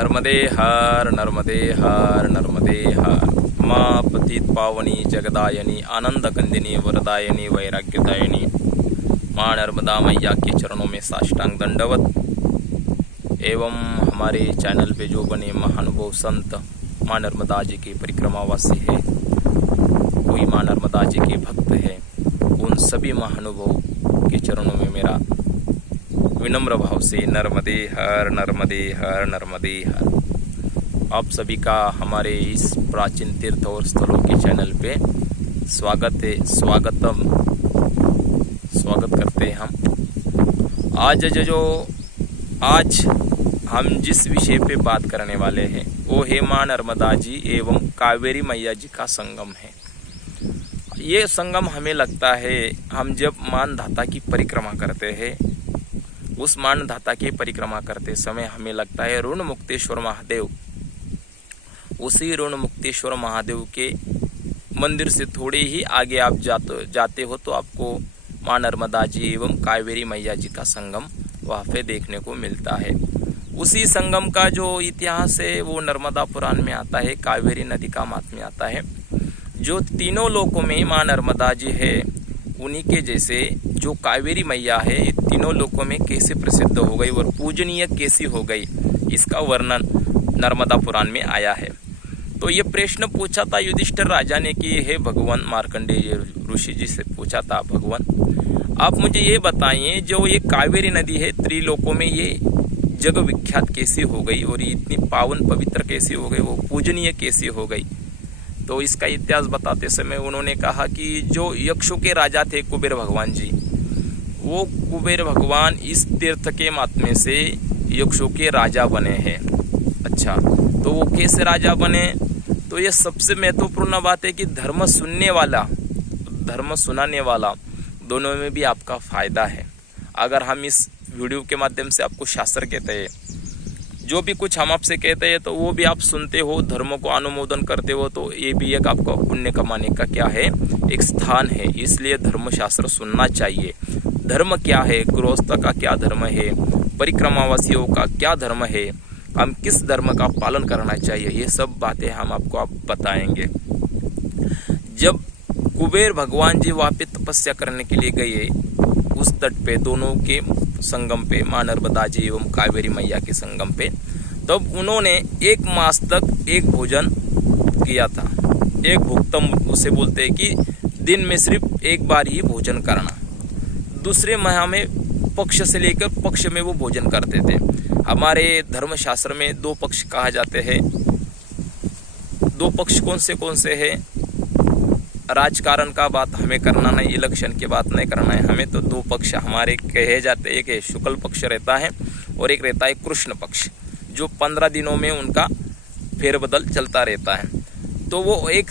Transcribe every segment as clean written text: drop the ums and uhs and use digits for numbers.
नर्मदे हर नर्मदे हर नर्मदे हर। माँ पतित पावनी जगदायनी आनंद कंदिनी वरदायनी वैराग्यदायनी माँ नर्मदा मैया के चरणों में साष्टांग दंडवत। एवं हमारे चैनल पे जो बने महानुभव संत माँ नर्मदा जी की परिक्रमावासी है, कोई माँ नर्मदा जी के भक्त है, उन सभी महानुभव के चरणों में मेरा विनम्र भाव से नर्मदे हर नर्मदे हर नर्मदे हर। आप सभी का हमारे इस प्राचीन तीर्थ और स्थलों के चैनल पे स्वागत है, स्वागत करते हैं हम। आज हम जिस विषय पे बात करने वाले हैं वो है माँ नर्मदा जी एवं कावेरी मैया जी का संगम है। ये संगम हमें लगता है, हम जब मानधाता की परिक्रमा करते हैं, उस मानधाता की परिक्रमा करते समय हमें लगता है ऋण मुक्तेश्वर महादेव, उसी ऋण मुक्तेश्वर महादेव के मंदिर से थोड़े ही आगे आप जाते हो तो आपको माँ नर्मदा जी एवं कावेरी मैया जी का संगम वहाँ पे देखने को मिलता है। उसी संगम का जो इतिहास है वो नर्मदा पुराण में आता है, कावेरी नदी का महात्म्य आता है। जो तीनों लोकों में माँ नर्मदा जी है, उन्हीं के जैसे जो कावेरी मैया है तीनों लोकों में कैसे प्रसिद्ध हो गई और पूजनीय कैसी हो गई, इसका वर्णन नर्मदा पुराण में आया है। तो ये प्रश्न पूछा था युधिष्ठिर राजा ने कि हे भगवान, मार्कंडेय ऋषि जी से पूछा था, भगवान आप मुझे ये बताइए, जो ये कावेरी नदी है त्रिलोकों में ये जग विख्यात कैसी हो गई और ये इतनी पावन पवित्र कैसी हो गई, वो पूजनीय कैसी हो गई। तो इसका इतिहास बताते समय उन्होंने कहा कि जो यक्षों के राजा थे कुबेर भगवान जी, वो कुबेर भगवान इस तीर्थ के महात्म्य से यक्षों के राजा बने हैं। अच्छा, तो वो कैसे राजा बने? तो ये सबसे महत्वपूर्ण बात है कि धर्म सुनने वाला, धर्म सुनाने वाला, दोनों में भी आपका फायदा है। अगर हम इस वीडियो के माध्यम से आपको शास्त्र कहते हैं, जो भी कुछ हम आपसे कहते हैं तो वो भी आप सुनते हो, धर्म को अनुमोदन करते हो, तो ये भी एक आपको पुण्य कमाने का क्या है, एक स्थान है। इसलिए धर्मशास्त्र सुनना चाहिए। धर्म क्या है, गृहस्थ का क्या धर्म है, परिक्रमावासियों का क्या धर्म है, हम किस धर्म का पालन करना चाहिए, ये सब बातें हम आपको आप बताएंगे। जब कुबेर भगवान जी वहाँ पे तपस्या करने के लिए गए, उस तट पे दोनों के संगम पे, माँ नर्मदा जी एवं कावेरी मैया के संगम पे, तब उन्होंने 1 मास तक एक भोजन किया था। एक भुक्तम उसे बोलते हैं कि दिन में सिर्फ एक बार ही भोजन करना। दूसरे माह में पक्ष से लेकर पक्ष में वो भोजन करते थे। हमारे धर्मशास्त्र में 2 पक्ष कहा जाते हैं। 2 पक्ष कौन से हैं? राजकारण का बात हमें करना नहीं, इलेक्शन की बात नहीं करना है हमें। तो 2 पक्ष हमारे कहे जाते हैं, एक है शुक्ल पक्ष रहता है और एक रहता है कृष्ण पक्ष, जो 15 दिनों में उनका फेरबदल चलता रहता है। तो वो एक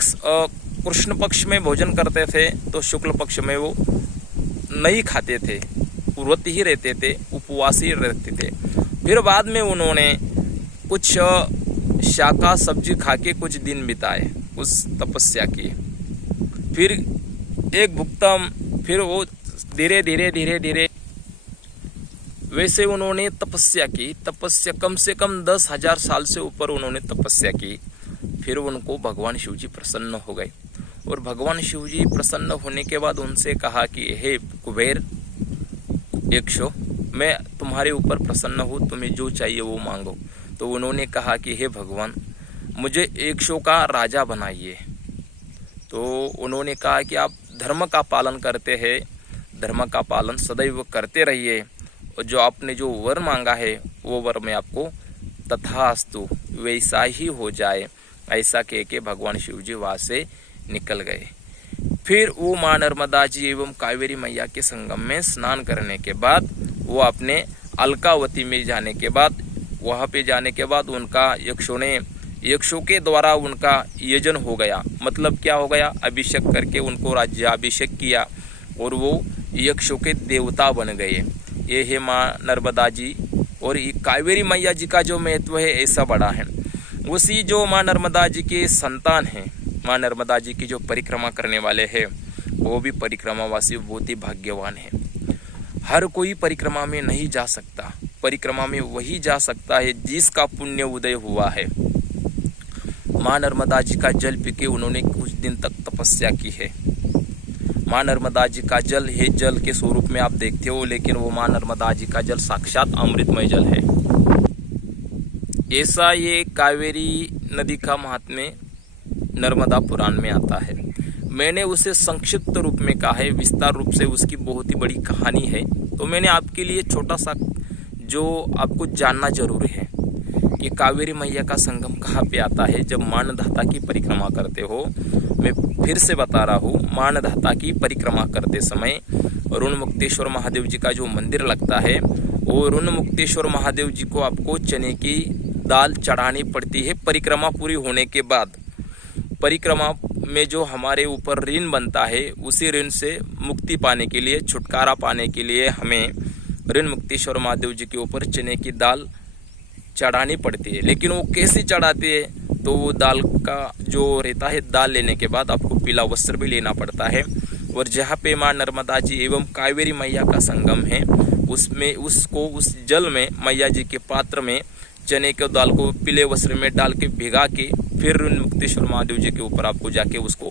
कृष्ण पक्ष में भोजन करते थे, तो शुक्ल पक्ष में वो नहीं खाते थे, व्रत ही रहते थे, उपवास ही रहते थे। फिर बाद में उन्होंने कुछ शाका सब्जी खा के कुछ दिन बिताए, उस तपस्या की। फिर एक भुक्तम, फिर वो धीरे धीरे वैसे उन्होंने तपस्या की। तपस्या कम से कम 10,000 साल से ऊपर उन्होंने तपस्या की। फिर उनको भगवान शिव जी प्रसन्न हो गए, और भगवान शिव जी प्रसन्न होने के बाद उनसे कहा कि हे कुबेर यक्षो, मैं तुम्हारे ऊपर प्रसन्न हूँ, तुम्हें जो चाहिए वो मांगो। तो उन्होंने कहा कि हे भगवान, मुझे यक्षों का राजा बनाइए। तो उन्होंने कहा कि आप धर्म का पालन करते हैं, धर्म का पालन सदैव करते रहिए, और जो आपने जो वर मांगा है वो वर में आपको तथास्तु वैसा ही हो जाए, ऐसा कह के भगवान शिव जी वहाँ से निकल गए। फिर वो माँ नर्मदा जी एवं कावेरी मैया के संगम में स्नान करने के बाद, वो अपने अलकावती में जाने के बाद, वहाँ पे जाने के बाद उनका यक्षों के द्वारा उनका यजन हो गया। मतलब क्या हो गया? अभिषेक करके उनको राज्याभिषेक किया और वो यक्षों के देवता बन गए। ये है माँ नर्मदा जी, और ये कावेरी मैया जी का जो महत्व है ऐसा बड़ा है। उसी जो माँ नर्मदा जी के संतान हैं, माँ नर्मदा जी की जो परिक्रमा करने वाले हैं, वो भी परिक्रमावासी बहुत ही भाग्यवान है। हर कोई परिक्रमा में नहीं जा सकता, परिक्रमा में वही जा सकता है जिसका पुण्य उदय हुआ है। माँ नर्मदा जी का जल पी के उन्होंने कुछ दिन तक तपस्या की है। माँ नर्मदा जी का जल है, जल के स्वरूप में आप देखते हो, लेकिन वो माँ नर्मदा जी का जल साक्षात अमृतमय जल है। ऐसा ये कावेरी नदी का महात्म्य नर्मदा पुराण में आता है। मैंने उसे संक्षिप्त रूप में कहा है, विस्तार रूप से उसकी बहुत ही बड़ी कहानी है। तो मैंने आपके लिए छोटा सा जो आपको जानना जरूरी है, ये कावेरी मैया का संगम कहाँ पे आता है। जब मानधाता की परिक्रमा करते हो, मैं फिर से बता रहा हूँ, मानधाता की परिक्रमा करते समय ऋण मुक्तेश्वर महादेव जी का जो मंदिर लगता है, वो ऋण मुक्तेश्वर महादेव जी को आपको चने की दाल चढ़ानी पड़ती है। परिक्रमा पूरी होने के बाद परिक्रमा में जो हमारे ऊपर ऋण बनता है, उसी ऋण से मुक्ति पाने के लिए, छुटकारा पाने के लिए हमें ऋण मुक्तेश्वर महादेव जी के ऊपर चने की दाल चढ़ानी पड़ती है। लेकिन वो कैसे चढ़ाते हैं, तो वो दाल का जो रहता है, दाल लेने के बाद आपको पीला वस्त्र भी लेना पड़ता है। और जहाँ पे माँ नर्मदा जी एवं कावेरी मैया का संगम है, उसमें उसको उस जल में मैया जी के पात्र में चने के दाल को पीले वस्त्र में डाल के भिगा के फिर ऋण मुक्तेश्वर महादेव जी के ऊपर आपको जाके उसको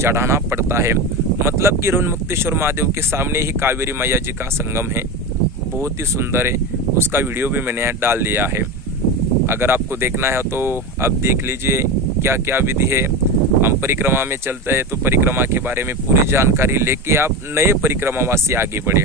चढ़ाना पड़ता है। मतलब कि ऋण मुक्तेश्वर महादेव के सामने ही कावेरी मैया जी का संगम है। बहुत ही सुंदर है, उसका वीडियो भी मैंने डाल दिया है। अगर आपको देखना है तो अब देख लीजिए क्या क्या विधि है। हम परिक्रमा में चलते हैं तो परिक्रमा के बारे में पूरी जानकारी लेके आप नए परिक्रमावासी आगे बढ़े।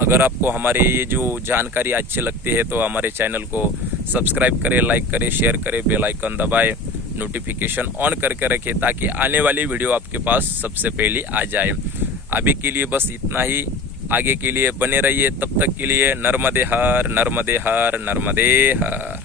अगर आपको हमारे ये जो जानकारी अच्छी लगती है तो हमारे चैनल को सब्सक्राइब करें, लाइक करें, शेयर करें, बेल आइकन दबाएं, नोटिफिकेशन ऑन करके रखें ताकि आने वाली वीडियो आपके पास सबसे पहले आ जाए। अभी के लिए बस इतना ही, आगे के लिए बने रहिए। तब तक के लिए नर्मदे हर, नर्मदे हर, नर्मदे हर।